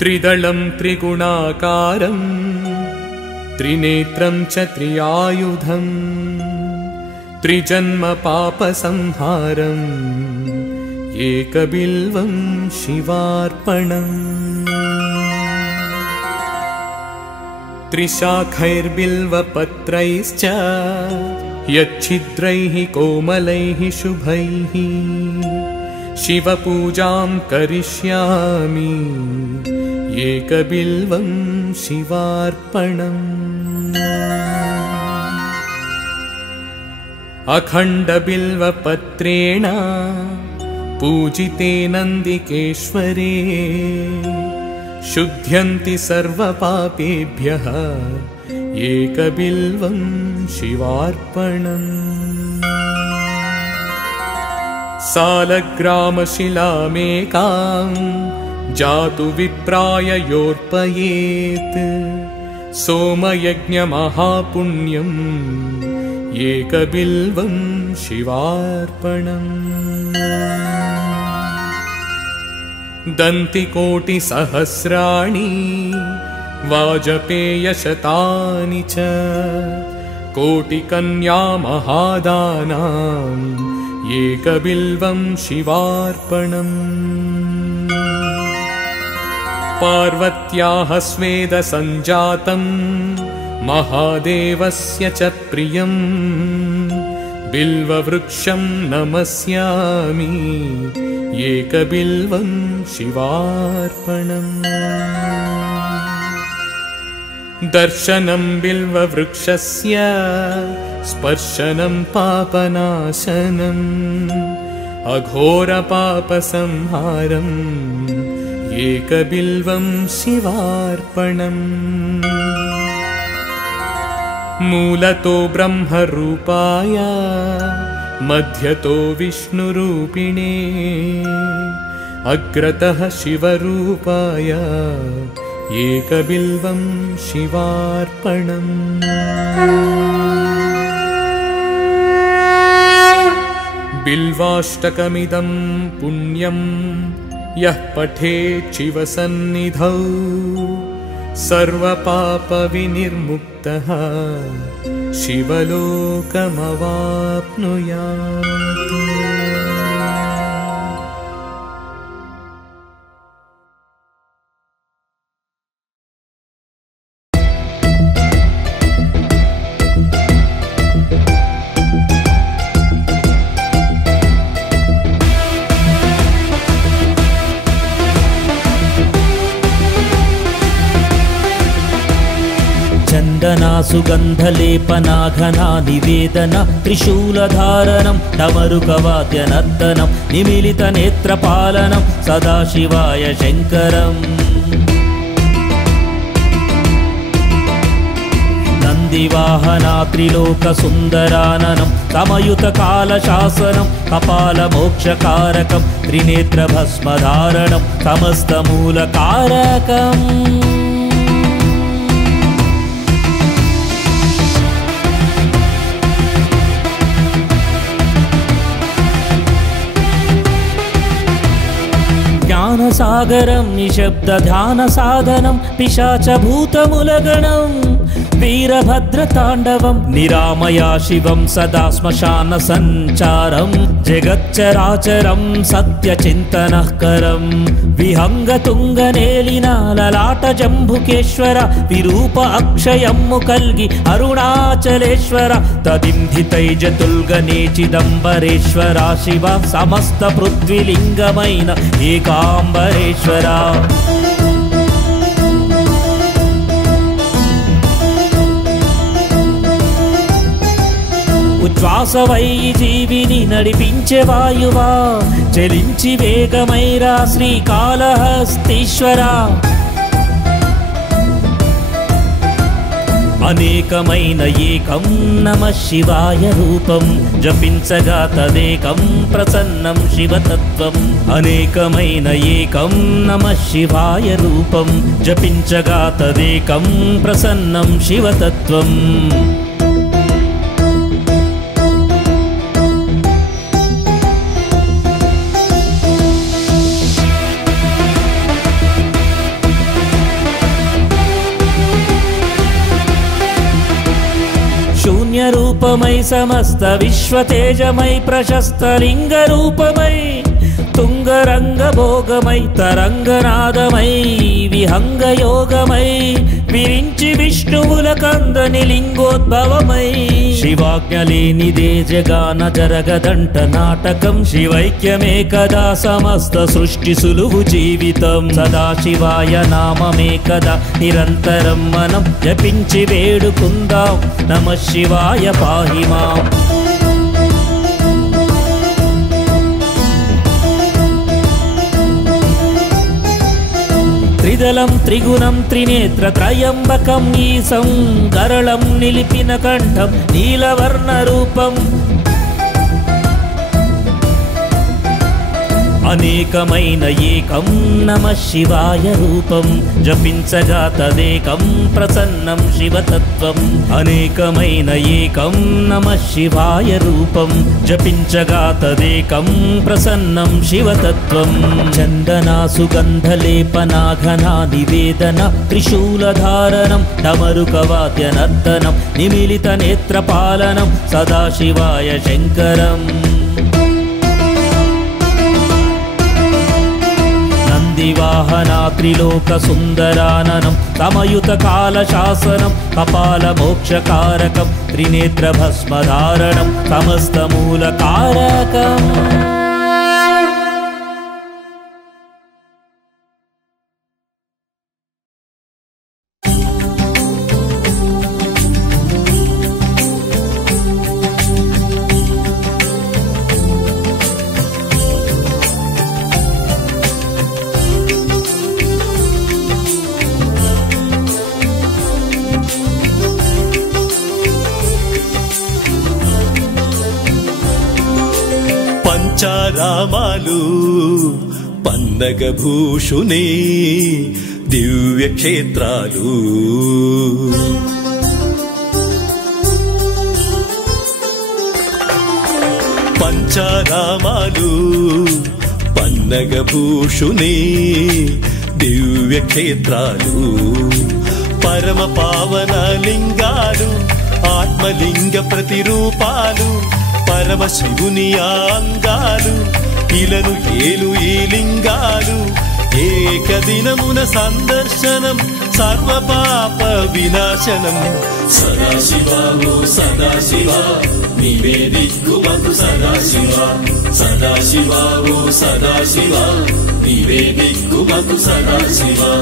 त्रिदलं त्रिगुणाकारं त्रिनेत्रं च त्रियायुधं त्रिजन्म पापसंहारम् एकबिल्वं शिवार्पणम् त्रिशाखैर्बिल्वपत्रैश्च यच्छिद्रैः कोमलैः शुभैः शिवपूजां करिष्यामि एकबिल्वं शिवार्पणम् अखण्डबिल्वपत्रेण पूजिते नन्दिकेश्वरे शुध्यन्ति सर्वपापेभ्यः एकबिल्वं शिवार्पणम् सालग्रामशिलामेकां जातु विप्राय योर्पयेत् सोमयज्ञमहापुण्यम् एकबिल्वं शिवार्पणम् दन्तिकोटिसहस्राणि वाजपेयशतानि च कोटिकन्या महादानाम् एकबिल्वं शिवार्पणम् पार्वत्याः स्वेदसञ्जातं महादेवस्य च प्रियम् बिल्ववृक्षं नमस्यामि एकबिल्वं शिवार्पणम् दर्शनं बिल्ववृक्षस्य स्पर्शनं पापनाशनम् अघोरपापसंहारम् एकबिल्वं शिवार्पणम् मूलतो ब्रह्मरूपाय मध्यतो विष्णुरूपिणे अग्रतः शिवरूपाय एकबिल्वं शिवार्पणम् बिल्वाष्टकमिदं पुण्यं यः पठेत् शिवसन्निधौ सर्वपापविनिर्मुक्तः शिवलोकमवाप्नुयात्। चन्दना सुगन्धलेपनाघना निवेदन त्रिशूलधारणं डमरुकवाद्यनर्तनं निमीलितनेत्रपालनं सदाशिवाय शङ्करम् नन्दिवाहना त्रिलोकसुन्दराननं समयुतकालशासनं कपालमोक्षकारकं त्रिनेत्रभस्मधारणं समस्तमूलकारकम् ज्ञानसागरं निशब्दध्यानसाधनं पिशाचभूतमुलगणं वीरभद्रताण्डवं निरामया शिवं सदा श्मशानसञ्चारं जगच्चराचरं सत्यचिन्तनःकरं विहङ्गतुङ्गनेलिना ललाटजम्बुकेश्वर विरूप अक्षयं मुकल्गि अरुणाचलेश्वर तदिन्धितैजतुल्गनेचिदम्बरेश्वरा शिव समस्तपृथ्वीलिङ्गमैन एकाम्बरेश्वरा ఉచ్ఛ్వాసవై జీవిని నడిపించే వాయువా చలించి వేగమైరా శ్రీకాళహస్తీశ్వర అనేకమైన ఏకం నమః శివాయ రూపం జపించగా తదేకం ప్రసన్నం శివతత్వం అనేకమైన ఏకం నమః శివాయ రూపం జపించగా తదేకం ప్రసన్నం శివతత్వం రూపమై సమస్త విశ్వతేజమై ప్రశస్త లింగ రూపమై తుంగరంగ భోగమై తరంగనాదమై విహంగ యోగమై విరించి విష్ణువుల కందని లింగోద్భవమై శివాజ్ఞ లేనిదే జగాన జరగదంట నాటకం శివైక్యమే కదా సమస్త సృష్టి సులువు జీవితం సదాశివాయ నామమే కదా నిరంతరం మనం జపించి వేడుకుందాం నమః శివాయ పాహి మాం త్రిదలం త్రిగుణం త్రినేత్ర త్రయంబకం ఈశం గరళం నిలిపిన కంఠం నీలవర్ణ రూపం అనేకమైన ఏకం నమః శివాయ రూపం జపించగా తదేకం ప్రసన్నం శివతత్వం అనేకమైన ఏకం నమః శివాయ రూపం జపించగా తదేకం ప్రసన్నం శివతత్వం చందనా సుగంధలేపనాఘనా నివేదన త్రిశూలధారణం డమరుకవాద్య నర్తనం నిమిలిత నేత్రపాలనం సదాశివాయ శంకరం నందివాహనా త్రిలోక సుందరాననం సమయుత కాల శాసనం కపాల మోక్షకారకం త్రినేత్ర భస్మధారణం సమస్త మూల కారకం పంచారామాలు పన్నగభూషుని దివ్య క్షేత్రాలు పంచారామాలు పన్నగభూషుని దివ్య క్షేత్రాలు పరమ పావన లింగాలు ఆత్మలింగ ప్రతిరూపాలు పరమ శివుని అంగాలు ఇలను ఏలు ఈ లింగాలు ఏకదినమున సందర్శనం సర్వ పాప వినాశనం సదాశివా ఓ సదాశివా నీవే దిక్కుమకు సదాశివా సదాశివా ఓ సదాశివా నీవే దిక్కుమకు సదాశివా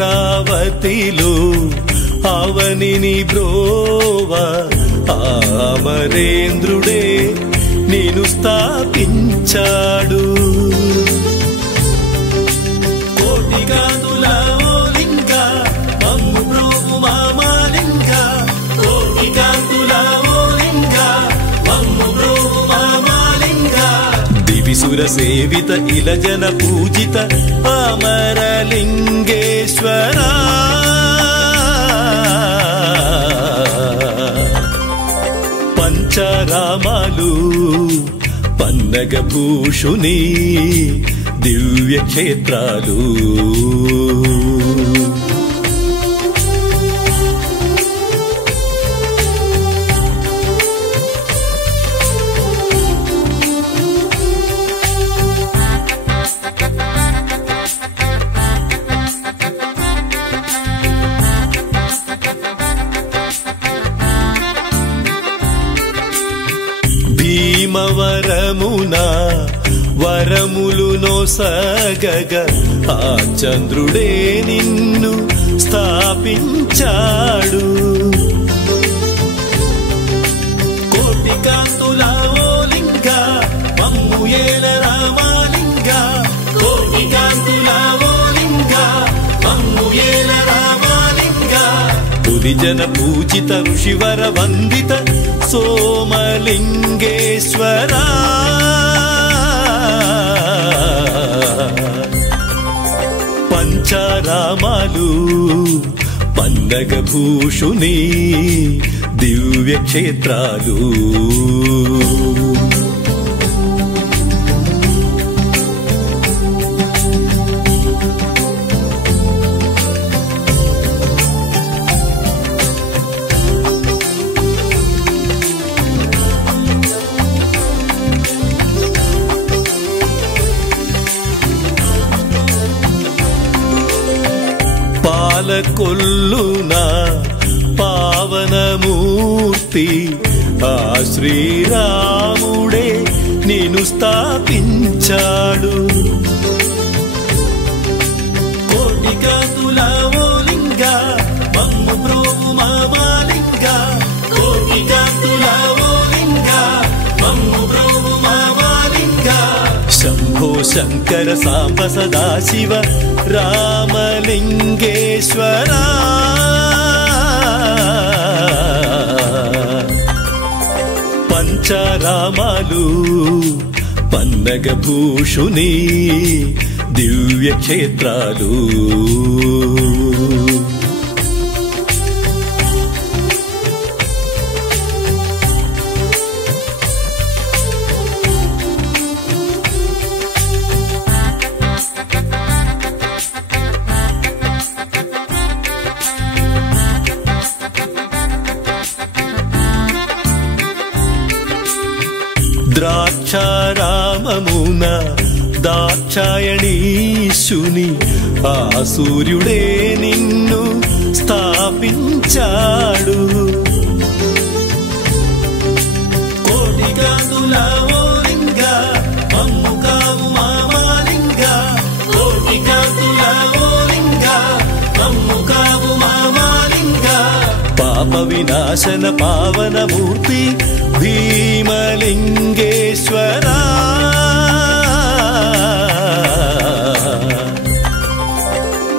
అమరావతిలో అవనిని బ్రోవ అమరేంద్రుడే నేను స్థాపించాడు కోటిగాదుల లింగ మమ్ము బ్రోవు మామాలింగ కోటిగాదుల లింగ మమ్ము బ్రోవు మామాలింగ దివిసుర సేవిత ఇలజన పూజిత అమరలింగేశ్వరా పంచారామాలు పన్నగభూషుని దివ్య క్షేత్రాలు భీమవరమున వరములు నొసగగ ఆ చంద్రుడే నిన్ను స్థాపించాడు కోటి కాంతుల ఓ లింగ మమ్ము ఏల రామలింగ కోటి కాంతుల ఓ లింగ మమ్ము ఏల రామలింగ పురిజన పూజిత ఋషివర వందిత సోమలింగేశ్వరా పన్నగభూషుని దివ్యక్షేత్రాలు పాలకొల్లున పావనమూర్తి ఆ శ్రీరాముడే నిన్ను స్థాపించాడు. కోటి కాంతుల ఓ లింగ మమ్ము బ్రోవు మామాలింగ, కోటి కాంతుల ఓ లింగ మమ్ము బ్రోవు మామాలింగ. శంభో శంకర సాంబ సదాశివ రామలింగేశ్వర పంచరామాలు పన్నగభూషుని దివ్యక్షేత్రాలు ద్రాక్షారామమున దాక్షాయణీశుని ఆ సూర్యుడే నిన్ను స్థాపించాడు. కోటి కాంతుల ఓ లింగ మమ్ము కావు మామాలింగ, కోటి కాంతుల ఓ లింగ మమ్ము కావు మామాలింగ. పాప వినాశన పావనమూర్తి భీమలింగేశ్వర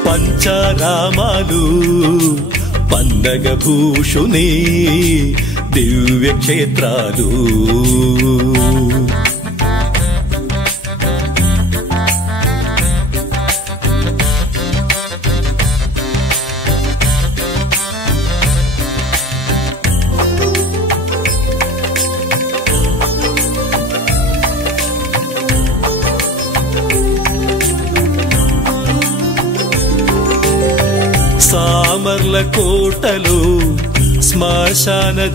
పంచరామాలు పన్నగభూషుని దివ్యక్షేత్రాలు సామర్లకోటలో శ్మశానధీశుని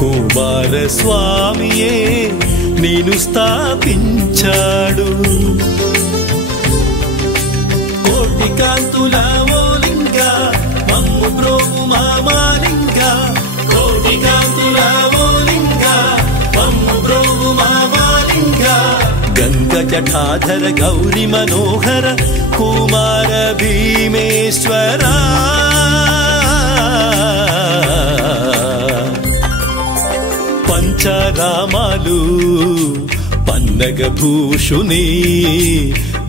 కుమారస్వామియే నిన్ను స్థాపించాడు. కోటి కాంతుల ఓ లింగ మమ్ము బ్రోవు మామాలింగ, కోటి కాంతుల ఓ లింగ మమ్ము బ్రోవు మామాలింగ. గంగ జఠాధర గౌరి మనోహర కుమార భీమేశ్వర పంచరామాలు పన్నగభూషుని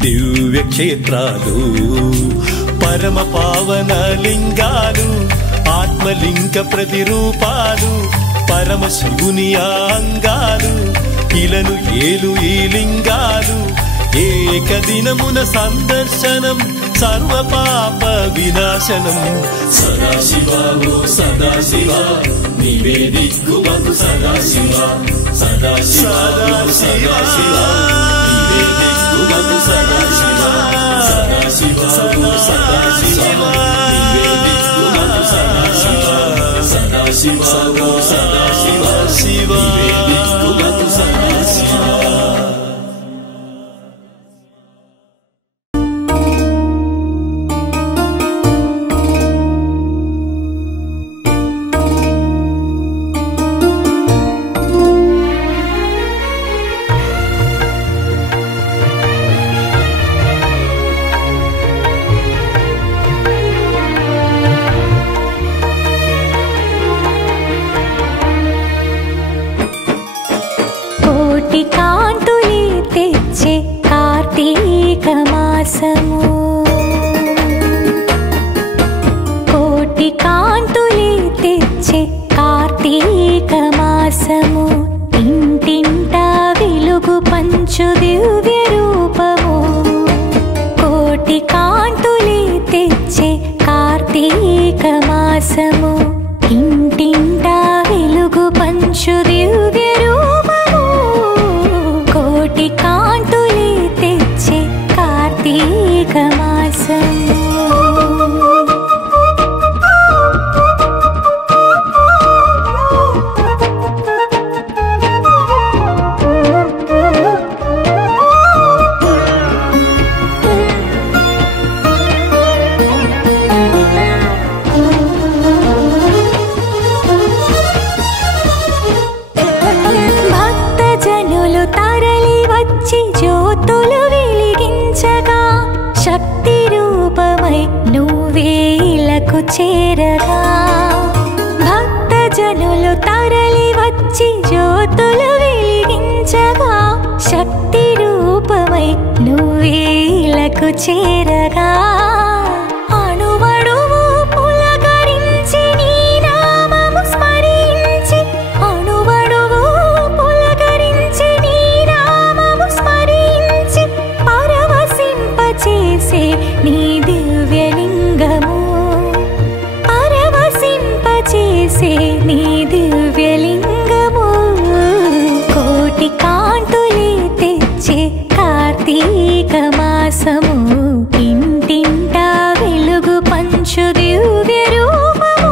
దివ్యక్షేత్రాలు పరమ పావన లింగాలు ఆత్మలింగ ప్రతిరూపాలు పరమ శివుని అంగాలు ఇలను ఏలు ఈ లింగాలు ఏకదినమున సందర్శనం సర్వ పాప వినాశనం. సదాశివ ఓ సదాశివ నీవే దిక్కు మగు సదాశివ, సదాశివ సదాశివ నీవే దిక్కు మగు సదాశివ, సదాశివ సదాశివ నీవే దిక్కు మగు సదాశివ, సదాశివ సదాశివ శివ నీవే దిక్కు మగు సదాశివ. కోటి కాంతులే తెచ్చే కార్తీక మాసము ఇంటింటా వెలుగు పంచు దివ్య రూపము. కోటి కాంతులే తెచ్చే కార్తీక వచ్చి జ్యోతులు వెలిగించగా శక్తి రూపమై నువ్వే ఇలకు చేరగా భక్తజనులు తరలి వచ్చి జ్యోతులు వెలిగించగా శక్తి రూపమై నువ్వే ఇలకు చేరగా నీ దివ్యలింగము కోటి కాంతులే తెచ్చే కార్తీక మాసము ఇంటింటా వెలుగు పంచు దివ్య రూపము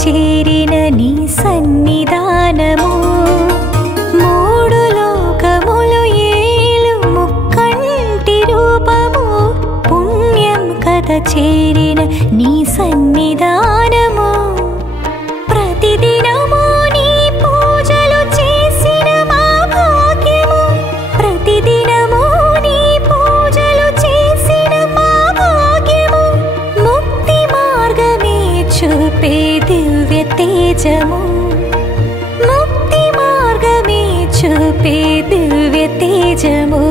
చేరిన నీ సన్నిధానము మూడు లోకములు ఏలు ముక్కంటి రూపము పుణ్యం కథ చేరిన నీ సన్నిధానము ప్రతిదినము నీ పూజలు చేసిన మా భాగ్యము ప్రతిదినము నీ పూజలు చేసిన మా భాగ్యము ముక్తి మార్గమే చూపే దివ్య తేజము ముక్తి మార్గమే చూపే దివ్య తేజము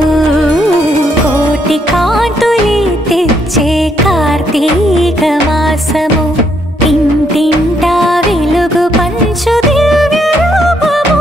కోటి కాంతులే తెచ్చే కార్తీక మాసము ఇంటింటా వెలుగు పంచు దివ్య రూపము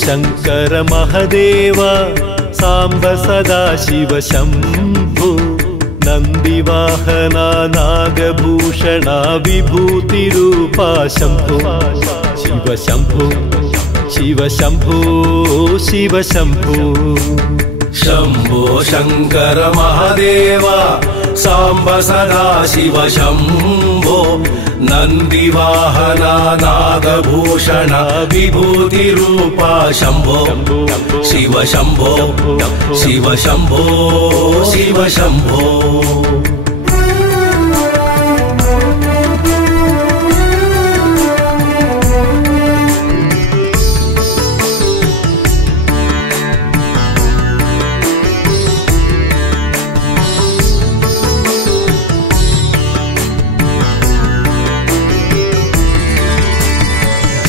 शंकर महदेव सांब सदाशिव शंभो नंदिवाहना नागभूषणा विभूतिरूपा शंभो शिव शंभो शिव शंभो शिव शंभो शंभो शंकर महादेव सांब सदाशिव शंभो नंदिवाहना नागभूषण विभूतिरूपा शंभो शिव शंभो शिव शंभो शिव शंभो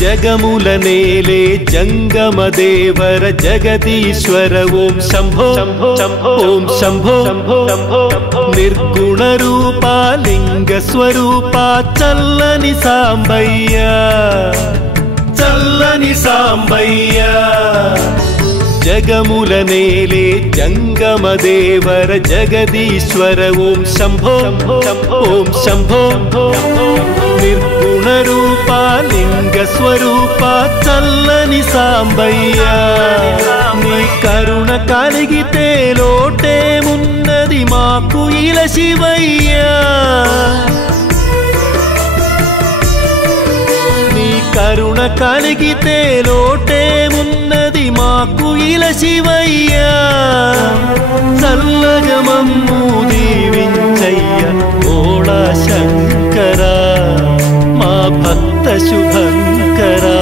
जगमुल नेले जंगम देवर जगदीश्वर ओम शंभो ओम शंभो निर्गुण रूपा लिंग स्वरूपा चल्लनि सांबय्या जगमुल नेले जंगम देवर जगदीश्वर ओम शंभो ओम शंभो निर्गुण रूपा लिंग स्वरूपा चल्लनि सांबय्या नी करुण कलिगिते लोटे मुन्नदि माकु इल शिवय्या नी करुण कलिगिते लोटे मुन्नदि माकु इल शिवय्या चल्लगमम्मु दीविंचय्य ओळा शंकरा मा भक्त शुभंकरा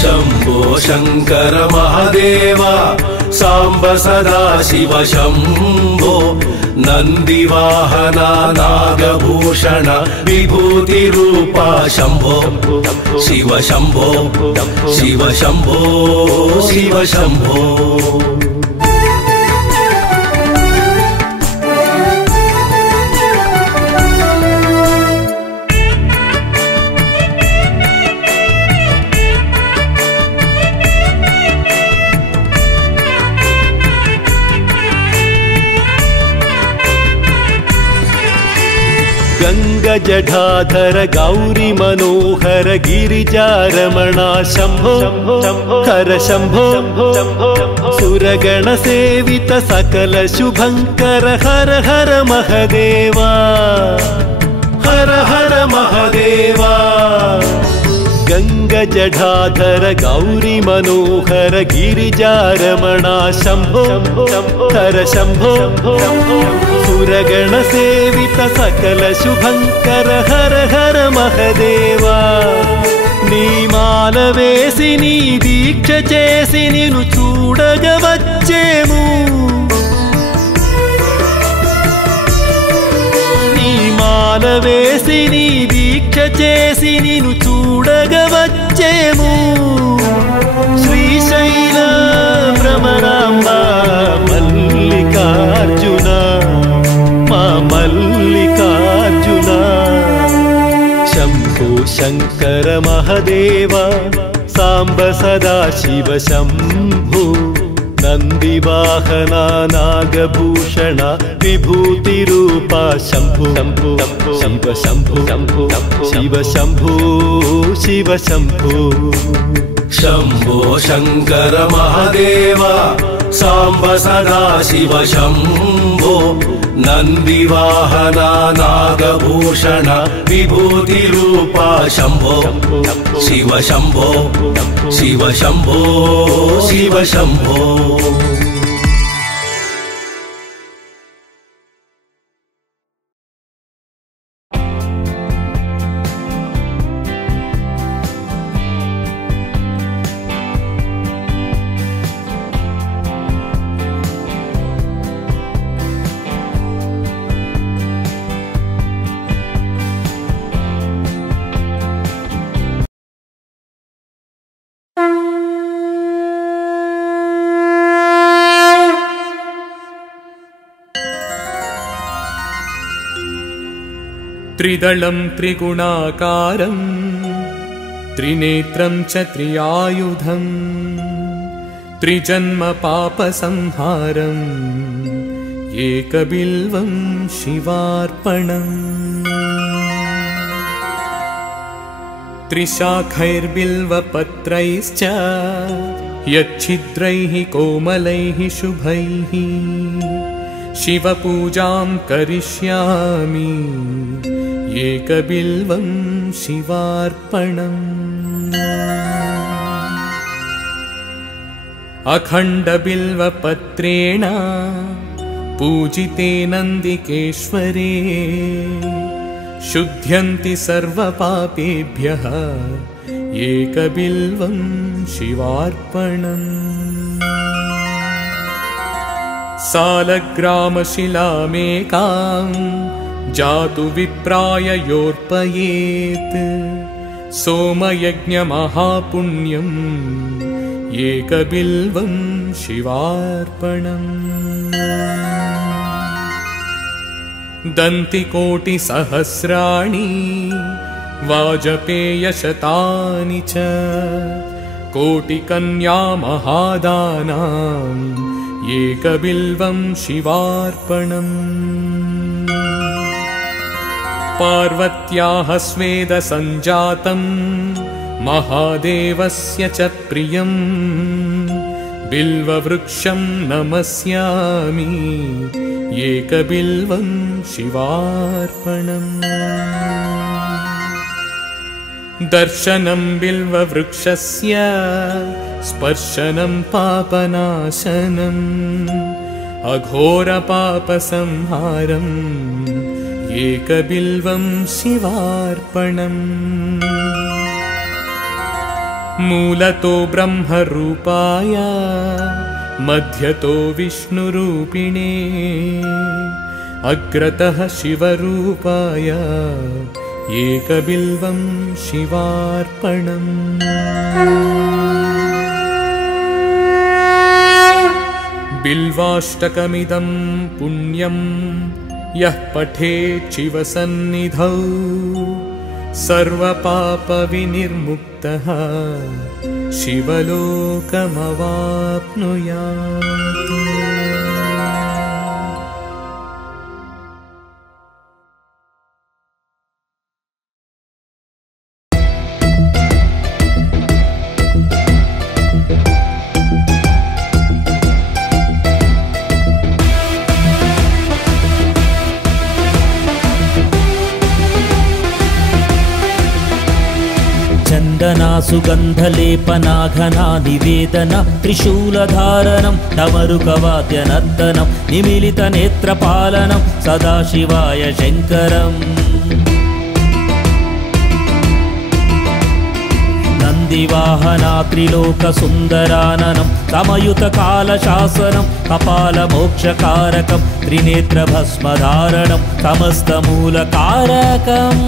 शंभो शंकर महादेव साम्ब सदा शिव शम्भो नन्दिवाहना नागभूषण विभूतिरूपा शम्भो शिव शम्भो शिव शम्भो शिव शम्भो गङ्गजटाधर गौरी मनोहर गिरिजारमणा शम्भो हर शम्भो सुरगण सेवित सकल शुभङ्कर हर हर महदेवा हर हर महदेवा गङ्गजटाधर गौरी मनोहर गिरिजारमणा शम्भो हर शम्भो सुरगण सेवित सकल शुभङ्कर हर हर महदेवा नी माल वेसि नी दीक्ष चेसि निनु चूडग वच्चेमु नी माल वेसि नी दीक्ष चेसि निनु चूडग वच्चेमु श्रीशैल भ्रमराम्बा मल्लिकार्जुन मल्लिकार्जुन शम्भो शङ्कर महदेव साम्ब सदा शिव शम्भो नन्दिवाहना नागभूषण विभूतिरूपा शम्भो शिव शम्भो शिव शम्भो शिव शम्भो शम्भो शङ्कर महदेव साम्ब सदा शिव शम्भो नन्दिवाहना नागभूषण विभूतिरूपा शम्भो शिव शम्भो शिव शम्भो शिव शम्भो त्रिदलं त्रिगुणाकारं त्रिनेत्रं च त्रियायुधं त्रिजन्म पापसंहारम् एकबिल्वं शिवार्पणम् त्रिशाखैर्बिल्वपत्रैश्च यच्छिद्रैः कोमलैः शुभैः शिवपूजां करिष्यामि एकबिल्वं शिवार्पणम् अखण्डबिल्वपत्रेण पूजिते नन्दिकेश्वरे शुध्यन्ति सर्वपापेभ्यः एकबिल्वं शिवार्पणम् सालग्रामशिलामेकां जातु विप्राय योर्पयेत् सोमयज्ञमहापुण्यम् एकबिल्वं शिवार्पणम् दन्तिकोटिसहस्राणि वाजपेयशतानि च कोटिकन्या महादानाम् एकबिल्वं शिवार्पणम् पार्वत्याः स्वेदसञ्जातं महादेवस्य च प्रियं बिल्ववृक्षं नमस्यामि एकबिल्वं शिवार्पणम् दर्शनं बिल्ववृक्षस्य स्पर्शनं पापनाशनम् अघोरपापसंहारम् एकबिल्वं शिवार्पणम् मूलतो ब्रह्मरूपाय मध्यतो विष्णुरूपिणे अग्रतः शिवरूपाय एकबिल्वं शिवार्पणम्। बिल्वाष्टकमिदं पुण्यं यः पठेत् शिवसन्निधौ सर्वपापविनिर्मुक्तः शिवलोकमवाप्नुयात्। चन्दना सुगन्धलेपना घना निवेदन त्रिशूलधारणं डमरुकवाद्यनर्तनं निमीलितनेत्रपालनं सदाशिवाय शङ्करम्। नन्दिवाहना त्रिलोकसुन्दराननं समयुतकालशासनं कपालमोक्षकारकं त्रिनेत्रभस्मधारणं समस्तमूलकारकम्।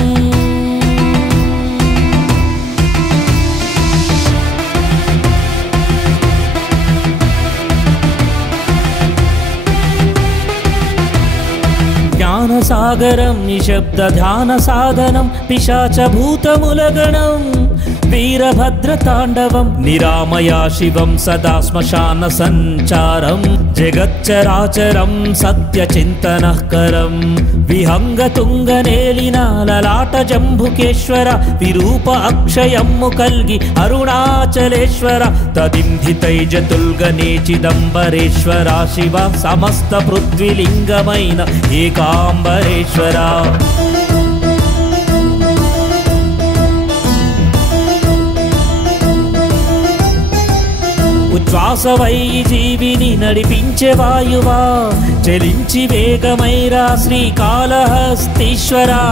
ज्ञानसागरं निशब्दध्यानसाधनं पिशाचभूतमुलगणं वीरभद्रताण्डवं निरामया शिवं सदा श्मशानसञ्चारं जगच्चराचरं सत्यचिन्तनःकरं विहङ्गतुङ्गनेलिना ललाटजम्बुकेश्वर विरूप अक्षयं मुकल्गि अरुणाचलेश्वर तदिन्धितैजतुल्गने चिदम्बरेश्वरा शिव समस्तपृथ्वीलिङ्गमैन एकाम्बरेश्वरा। ఉచ్ఛ్వాసవై జీవిని నడిపించే వాయువా చలించి వేగమైరా శ్రీకాళహస్తీశ్వరా।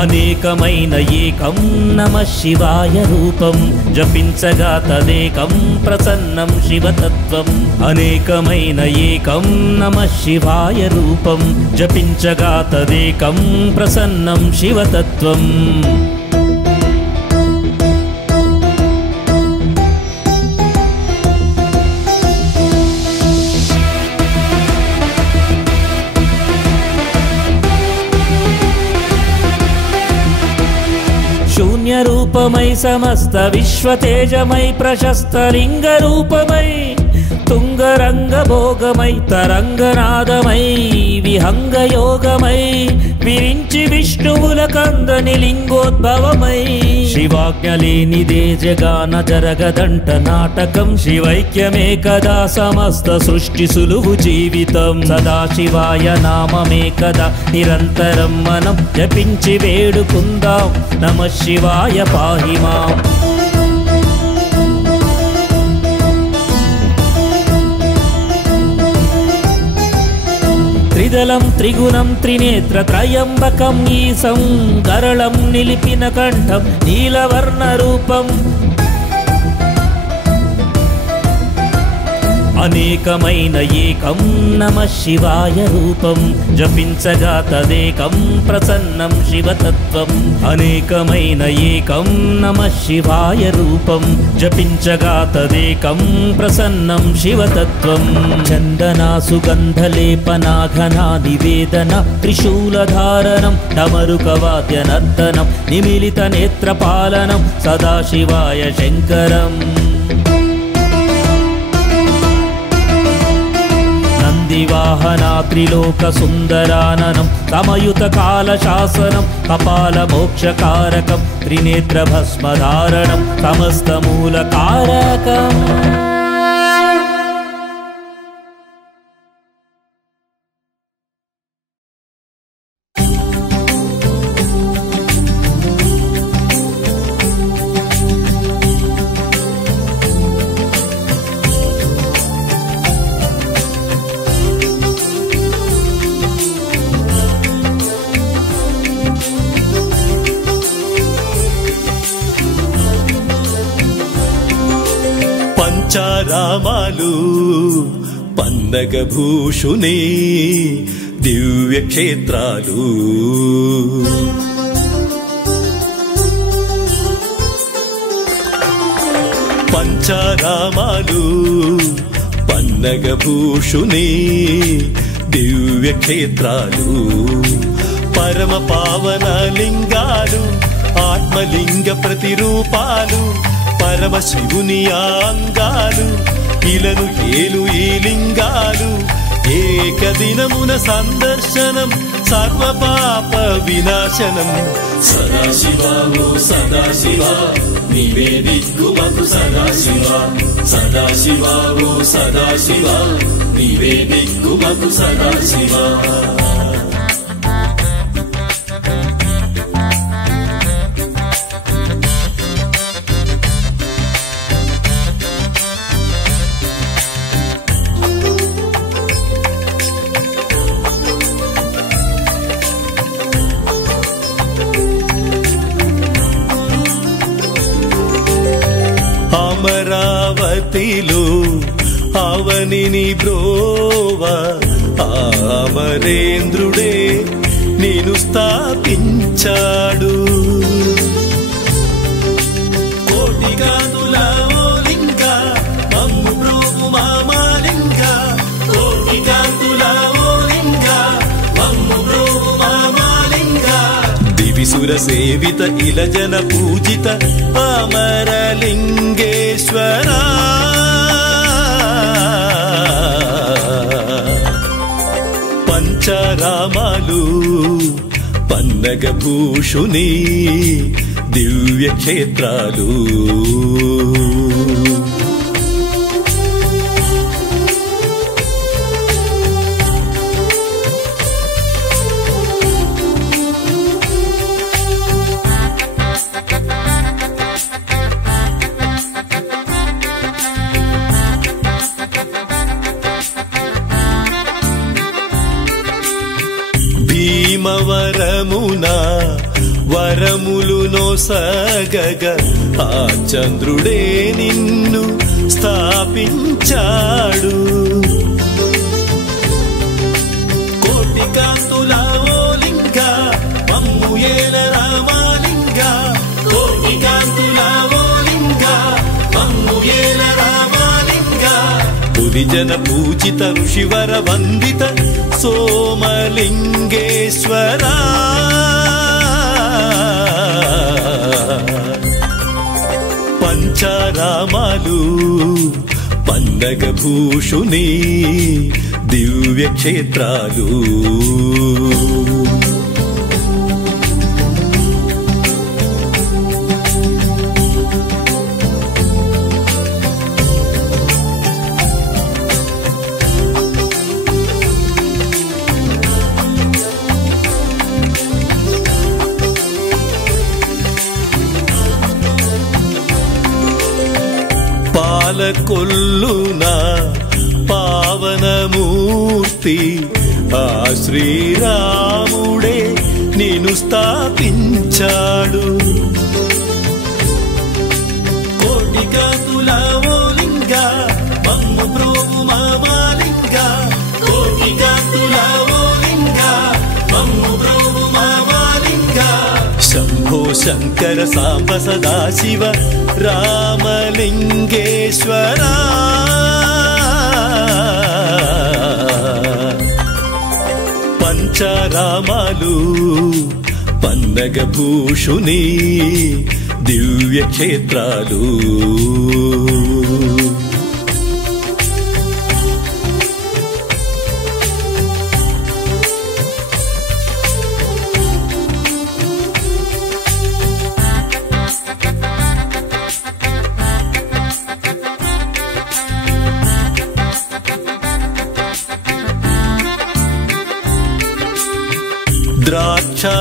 అనేకమైన ఏకం నమః శివాయ రూపం జపించగా తదేకం ప్రసన్నం శివతత్వం। అనేకమైన ఏకం నమః శివాయ రూపం జపించగా తదేకం ప్రసన్నం శివతత్వం। शून्यरूपमय समस्त विश्वतेजमय प्रशस्तलिङ्गरूपमय तुङ्गरङ्गभोगमय तरङ्गनादमय विहङ्गयोगमय विरिञ्चि विष्णुमुलकन्दनि लिङ्गोद्भवमय। शिवाज्ञलेनिदे जगान जरगदण्ट नाटकं शिवैक्यमे कदा समस्त सृष्टि सुलुवु जीवितं सदा शिवाय नाममे कदा निरन्तरं मनं जपिंचि वेडुकुंदां नमः शिवाय पाहि माम्। त्रिदलं त्रिगुणं त्रिनेत्रत्रयम्बकं ईशं गरलं निलिपिन कण्ठं नीलवर्णरूपम्। అనేకమైన ఏకం నమః శివాయ రూపం జపించగా తదేకం ప్రసన్నం శివతత్వం। అనేకమైన ఏకం నమః శివాయ రూపం జపించగా తదేకం ప్రసన్నం శివతత్వం। చందనా సుగంధలేపనా ఘనా నివేదన త్రిశూలధారణం డమరుకవాద్యనర్తనం నిమిలితనేత్రపాలనం సదాశివాయ శంకరం। नन्दिवाहना त्रिलोकसुन्दराननं समयुतकालशासनं कपालमोक्षकारकं त्रिनेत्रभस्मधारणं समस्तमूलकारकम्। పంచారామాలు పన్నగభూషుని దివ్యక్షేత్రాలు పంచారామాలు పన్నగభూషుని దివ్యక్షేత్రాలు పరమ పావన లింగాలు ఆత్మలింగ ప్రతిరూపాలు పరమ శివుని అంగాలు ఇలను ఏలు ఈ లింగాలు ఏకదినమున సందర్శనం సర్వపాప వినాశనం సదాశివో సదాశివ నీవే దిక్కుమకు సదాశివ సదాశివో సదాశివ నీవే దిక్కుమకు సదాశివ అమరావతిలో అవనిని బ్రోవ అమరేంద్రుడే నేను స్థాపించాడు కోటి కాంతుల ఓ లింగ మమ్ము బ్రోవు మామాలింగ కోటి కాంతుల ఓ లింగ మమ్ము బ్రోవు మామాలింగ దివిసుర సేవిత ఇలజన పూజిత అమరలింగేశ్వర పంచారామాలు పన్నగభూషుని దివ్యక్షేత్రాలు భీమవరమున వరములు నొసగగ ఆ చంద్రుడే నిన్ను స్థాపించాడు కోటి కాంతుల ఓ లింగ మమ్ము ఏల రామాలింగ కోటి కాంతుల ఓ లింగ మమ్ము ఏల రామాలింగ పురిజన పూజిత ఋషివర వందిత సోమలింగేశ్వర పంచారామాలు పన్నగభూషుని దివ్యక్షేత్రాలు పాలకొల్లున పావనమూర్తి ఆ శ్రీరాముడే నిన్ను స్థాపించాడు కోటి కాంతుల ఓ లింగ మమ్ము బ్రోవు మామాలింగ కోటి కాంతుల ఓ లింగ మమ్ము బ్రోవు మామాలింగ శంభో శంకర సాంబ సదాశివ రామలింగేశ్వర పంచారామాలు పన్నగభూషుని దివ్యక్షేత్రాలు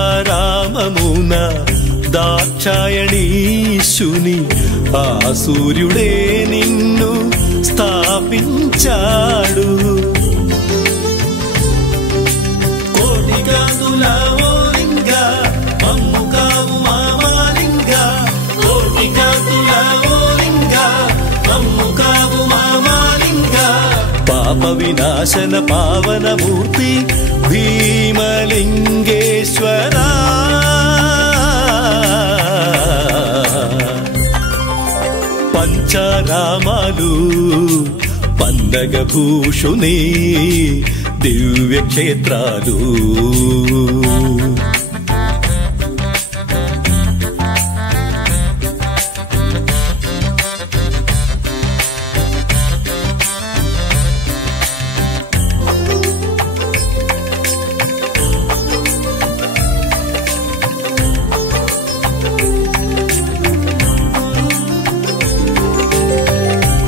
ద్రాక్షారామమున దాక్షాయణీశుని ఆ సూర్యుడే నిన్ను స్థాపించాడు కోటి కాంతుల ఓ లింగ మమ్ము కావు మామాలింగ కోటి కాంతుల ఓ లింగ మమ్ము కావు పాప వినాశన పావనమూర్తి భీమలింగేశ్వరా పంచరామాలు పండగ భూషుని దివ్య క్షేత్రాలు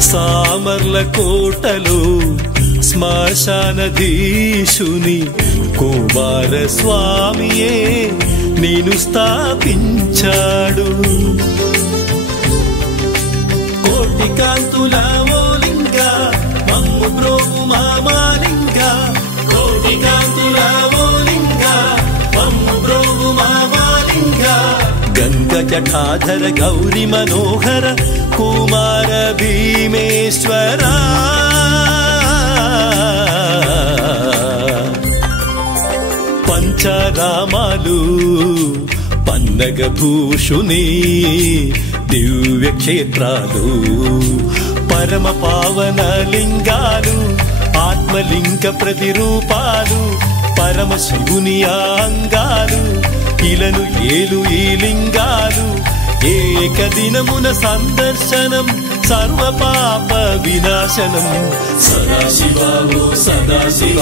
సామర్ల కోటలు శ్మశానధీశుని కుమారస్వామియే నేను స్థాపించాడు కోటి కాంతుల ఓ లింగ మమ్ము బ్రోవు మామాలింగ కోటి కాంతుల ఓ లింగ మమ్ము బ్రోవు మామాలింగ గంగ జఠాధర గౌరి మనోహర కుమార భీమేశ్వరా పంచరామాలు పన్నగ భూషుని దివ్య క్షేత్రాలు పరమ పావన లింగాలు ఆత్మలింగ ప్రతిరూపాలు పరమ శివుని అంగాలు ఇలను ఏలు ఈ లింగాలు ఏకదినమున సందర్శనం సర్వ పాప వినాశనం సదాశివ ఓ సదాశివ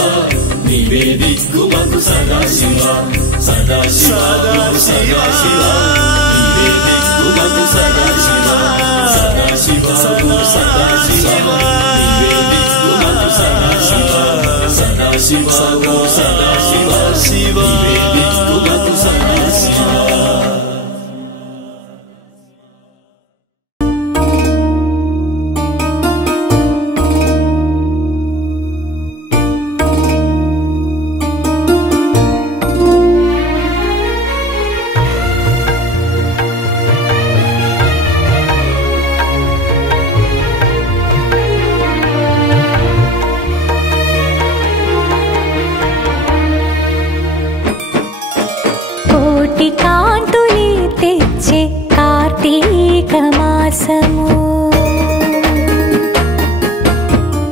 నీవే దిక్కుమకు సదాశివ సదాశివ సదాశివ నీవే దిక్కుమకు సదాశివ సదాశివ సదాశివ నీవే దిక్కుమకు సదాశివ సదాశివ సదాశివ శివ నీవే దిక్కుమకు సదాశివ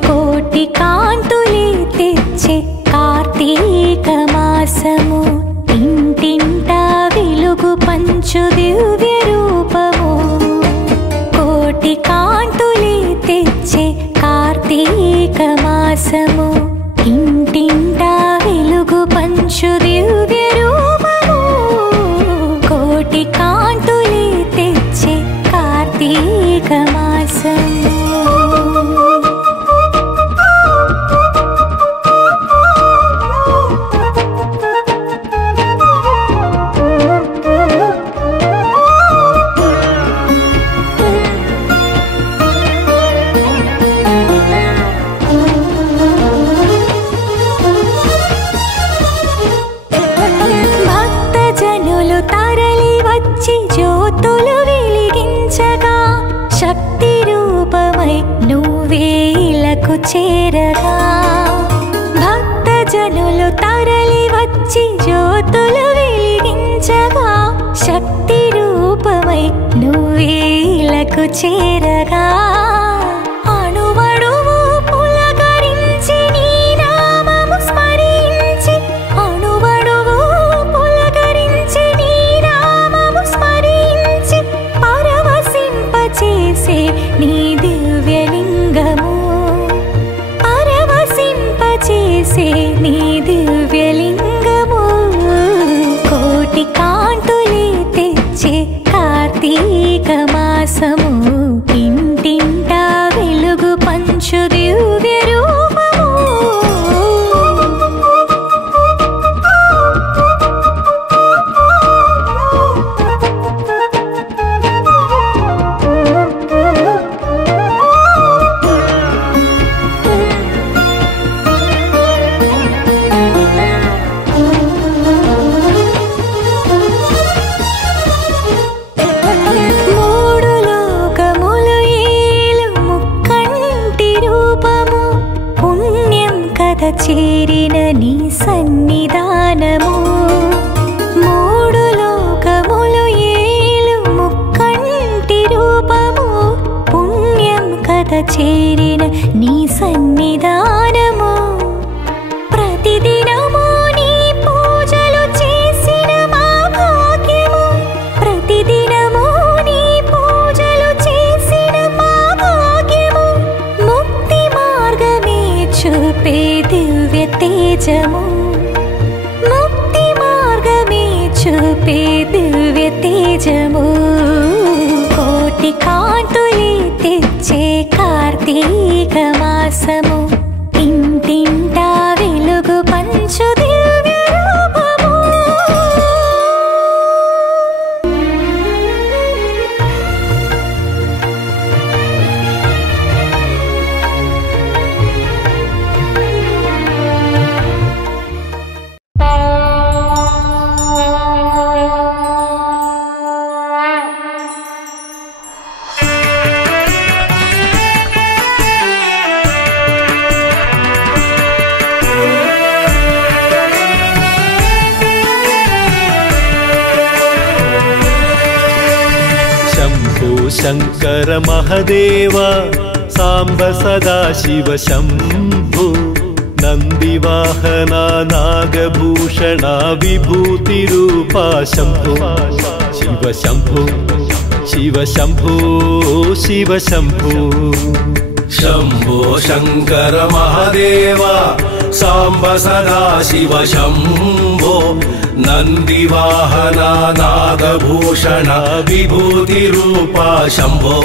కోటి కాంతులే తెచ్చే కార్తీక మాసము ఇంటింటా వెలుగు పంచు దివ్య రూపము కోటి కాంతులే తెచ్చే కార్తీక మాసము ఇంటింటా వెలుగు పంచు దివ్య రూపము కోటి కాంతులే తెచ్చే కార్తీక మాసము భక్తజనులు తరలి వచ్చి జ్యోతులు వెలిగించగా శక్తి రూపమై నువ్వే ఇలకు చేరగా భక్తజనులు తరలి వచ్చి జ్యోతులు వెలిగించగా శక్తి రూపమై నువ్వే ఇలకు చేరగా అణువణువు పులకరించి నీ నామము స్మరించి అణువణువు పులకరించి నీ నామము స్మరించి పరవశింపచేసే నీ దివ్యలింగము పరవశింపచేసే నీ దివ్యలింగము కోటి కాంతులే తెచ్చే కార్తీక మాసము ఇంటింటి సన్నిధానము మూడు లోకములు ఏలు ముక్కంటి రూపము పుణ్యం కథ చేరిన నీ సన్నిధానము ప్రతిదినము నీ పూజలు చేసిన మా భాగ్యము ప్రతిదినము నీ పూజలు చేసిన మా భాగ్యము ముక్తి మార్గమే చూపే దివ్య తేజము ముక్తి మార్గమే చూపే దివ్య తేజము కోటి కాంతులే తెచ్చే కార్తీక మాసము ఇంటింటా వెలుగు పంచు దివ్య రూపము శంకర మహదేవ సాంబ సదాశివ శంభో నందివాహన నాగభూషణ విభూతి రూపా శంభో శివ శంభో శివ శంభో శివ శంభో శంభో శంకర మహదేవ సాంబ సదాశివ శంభో నందివాహన నాగభూషణ విభూతి రూపా శంభో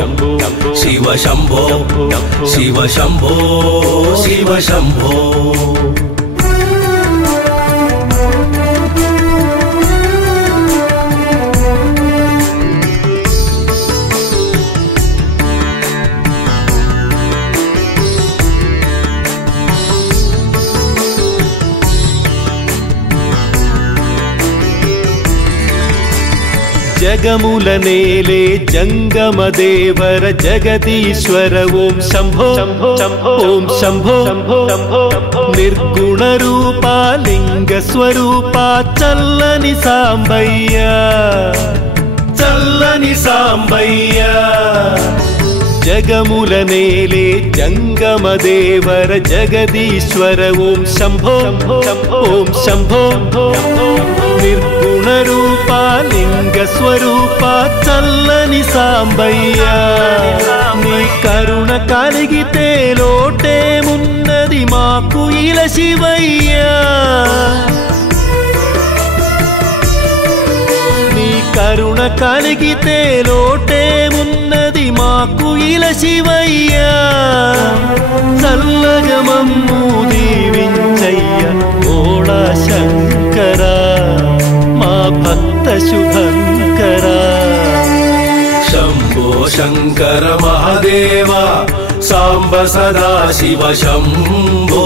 శివ శంభో శివ శంభో శివ శంభో జగముల నేలే జంగమ దేవర జగదీశ్వర ఓం శంభో ఓం శంభో నిర్గుణ రూపా లింగ స్వరూపా చల్లని సాంబయ్య చల్లని సాంబయ్య జగముల నేలే జంగమ దేవర జగదీశ్వర ఓం శంభో ఓం శంభో నిర్గుణ రూపా లింగ స్వరూపా చల్లని సాంబయ్య నీ కరుణ కలిగితే లోటేమున్నది మాకు ఇల శివయ్య నీ కరుణ కలిగితే లోటేమున్నది మాకు ఇల శివయ్య చల్లగా మమ్ము దీవించయ్య ఓడా శంకర మా భక్త శుభంకర శంభో శంకర మహదేవ సాంబ సదాశివ శంభో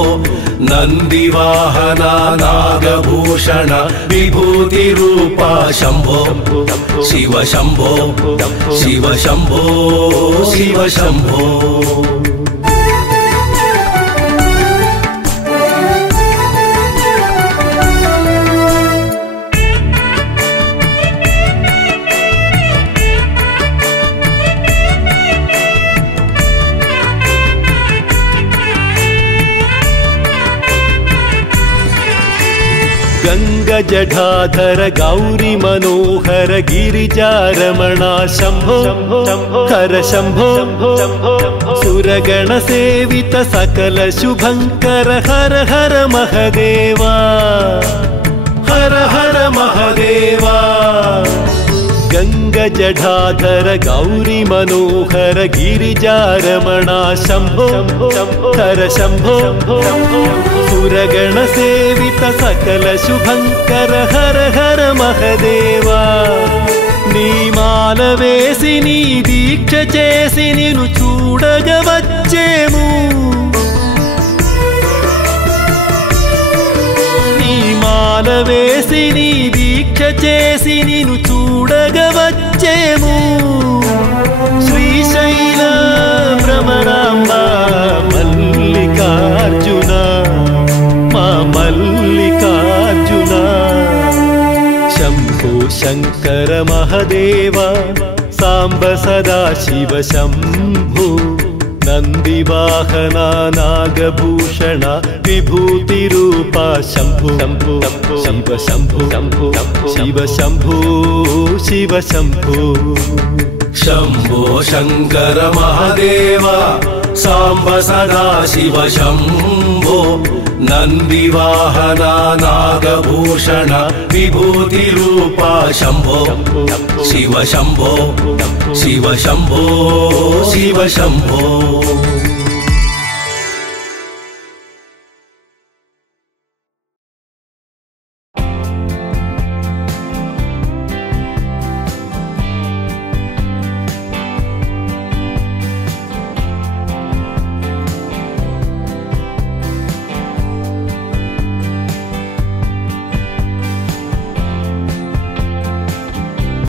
నందివాహన నాగభూషణ విభూతి రూపా శంభో శివ శంభో శివ శంభో శివ శంభో గంగ జఠాధర గౌరీ మనోహర గిరిజారమణ శంభో హర శంభో సురగణ సేవిత సకల శుభంకర హర హర మహదేవా హర హర మహదేవా గంగ జఠాధర గౌరీ మనోహర గిరిజారమణ శంభో హర శంభో సురగణ సేవిత సకల శుభంకర హర హర మహదేవా నీ మాల వేసి నీ దీక్ష చేసి నిన్ను చూడగా వచ్చేము నీ మాల వేసి నీ దీక్ష చేసి నిన్ను చూడగా వచ్చేము శ్రీశైల భ్రమరాంబ మల్లికార్జున మా మల్లిక शङ्कर महदेव साम्ब सदा शिव शम्भो नन्दिवाहना नागभूषण विभूतिरूपा शम्भो शिव शम्भो शिव शम्भो शिव शम्भो शम्भो शङ्कर महादेव साम्ब सदा शिव शम्भो नन्दिवाहना नागभूषण विभूतिरूपा शम्भो शिव शम्भो शिव शम्भो शिव शम्भो